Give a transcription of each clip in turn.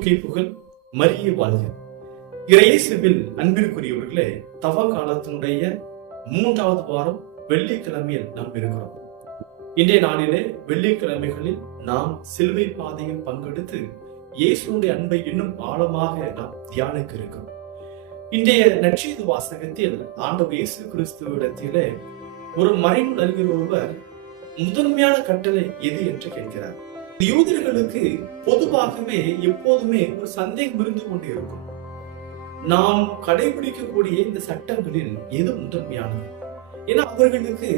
கிறிஸ்துவுக்கே புகழ், மரியே வாழ்க. இயேசுவில் அன்பிற்குரியவர்களே, தவ காலத்தினுடைய 3வது வாரம் வெள்ளிக்கிழமையில் நாம் இருக்கிறோம். இன்றைய நாளிலே வெள்ளிக்கிழமைகளில் நாம் சிலுவை பாதையில் பங்கெடுத்து இயேசுடைய அன்பை இன்னும் ஆழமாக நாம் தியானிக்க இருக்கிறோம். இன்றைய நற்செய்தி வாசகத்தில் ஆண்டவர் இயேசு கிறிஸ்துவிடத்திலே ஒரு மறைநூல் அறிஞர் ஒருவர் முதன்மையான கட்டளை எது என்று கேட்கிறார். யூதர்களுக்கு பொதுவாகவே எப்போதுமே ஒரு சந்தேகம் இருந்து கொண்டே இருக்கும். நாம் கடைபிடிக்கக்கூடிய இந்த சட்டங்களில் எது முதன்மையானது? ஏன்னா அவர்களுக்கு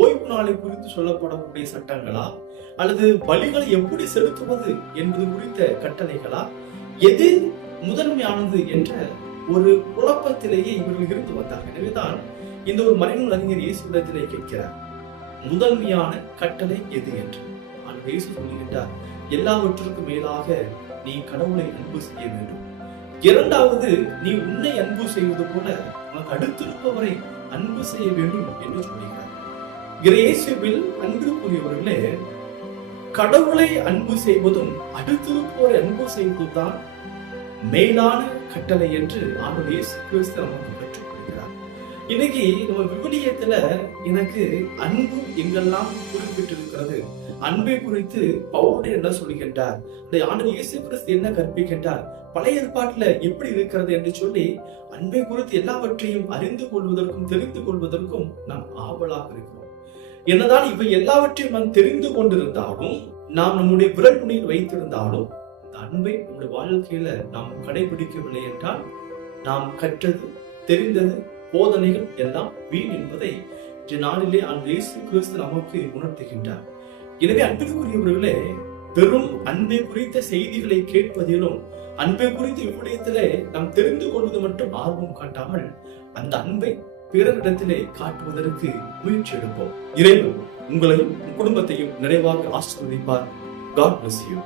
ஓய்வு நாளை குறித்து சொல்லப்படக்கூடிய சட்டங்களா அல்லது பலிகளை எப்படி செலுத்துவது என்பது குறித்த கட்டளைகளா, எது முதன்மையானது என்ற ஒரு குழப்பத்திலேயே இவர்கள் இருந்து வந்தார்கள். எனவேதான் இந்த ஒரு மறைநூல் அறிஞர் இயேசுவிடத்திலே கேட்கிறார், முதன்மையான கட்டளை எது என்று. இயேசு சொல்லுகின்றார், எல்லாவற்றுக்கும் மேலாக நீ கடவுளை அன்பு செய்ய வேண்டும். 2வது, நீ உன்னை அன்பு செய்வது போல உனக்கு அடுத்திருப்பவரை அன்பு செய்ய வேண்டும் என்று சொல்லுகிறார். இயேசுவில் அன்பிற்குரியவர்களே, கடவுளை அன்பு செய்வதும் அடுத்திருப்பவரை அன்பு செய்வதும் தான் மேலான கட்டளை என்று ஆண்டவர் இயேசு கிறிஸ்து நமக்கு கற்றுக் கொடுக்கிறார். இன்னைக்கு நம்ம விவிலியத்துல எனக்கு அன்பு எங்கெல்லாம் குறிப்பிட்டிருக்கிறது, அன்பை குறித்து பவுல் என்ன சொல்லுகின்றார், ஆண்டவர் இயேசு கிறிஸ்து என்ன கற்பிக்கின்றார், பழைய ஏற்பாட்டுல எப்படி இருக்கிறது என்று சொல்லி அன்பை குறித்து எல்லாவற்றையும் அறிந்து கொள்வதற்கும் தெரிந்து கொள்வதற்கும் நாம் ஆவலாக இருக்கிறோம். என்னதான் இவை எல்லாவற்றையும் நாம் தெரிந்து கொண்டிருந்தாலும், நாம் நம்முடைய விரல் நுனியில் வைத்திருந்தாலும் அந்த அன்பை நம்முடைய வாழ்க்கையில நாம் கடைபிடிக்கவில்லை என்றால் நாம் கற்றது தெரிந்தது போதனைகள் எல்லாம் வீண் என்பதை நாளிலே ஆண்டவர் இயேசு கிறிஸ்து நமக்கு உணர்த்துகின்றார். எனவே அன்பிற்குரியவர்களே, வெறும் அன்பை குறித்த செய்திகளை கேட்பதிலும் அன்பை குறித்த விடயத்திலே நாம் தெரிந்து கொள்வது மட்டும் ஆர்வம் காட்டாமல் அந்த அன்பை பிறரிடத்திலே காட்டுவதற்கு முயற்சி எடுப்போம். இறைவன் உங்களையும் குடும்பத்தையும் நிறைவாக ஆசீர்வதிப்பார். God bless you.